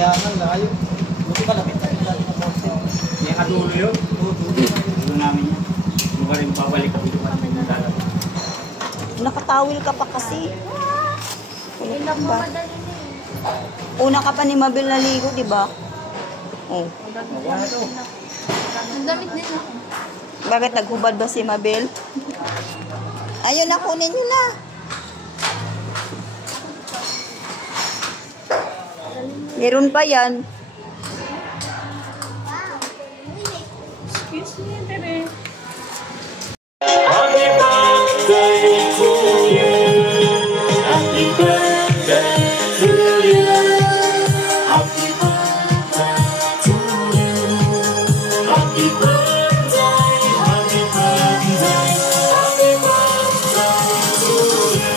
Kaya nga, layo. Buti ba lapit tayo sa porte? Yung kadulo yun? Oo, dulo namin yan. Hindi ba rin babalik dito pa namin ng lalabas. Nakatawil ka pa kasi. Ilang mo Ba? madali na eh. Una ka pa ni Mabel naligo, di ba? Oh. Ang damit din ako. Bakit naghubad ba si Mabel? Ayun na, kunin nyo na. Meron pa yan. Excuse me, bebe. Happy birthday to you. Happy birthday to you. Happy birthday to you. Happy birthday, happy birthday, happy birthday to you.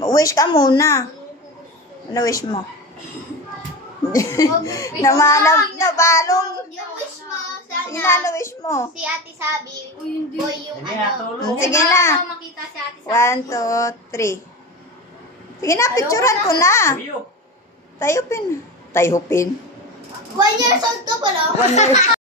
Wish ka muna. Ano wish mo? Nabalong. Yung wish mo, Sige sana na, wish mo. si Ate Sabi, boy yung ano. Sige na. Makita si Ate Sabi. 1, 2, 3. Sige na, picturean ko na. Tuyo. Tayupin. 1 years old ka pala. 1 year.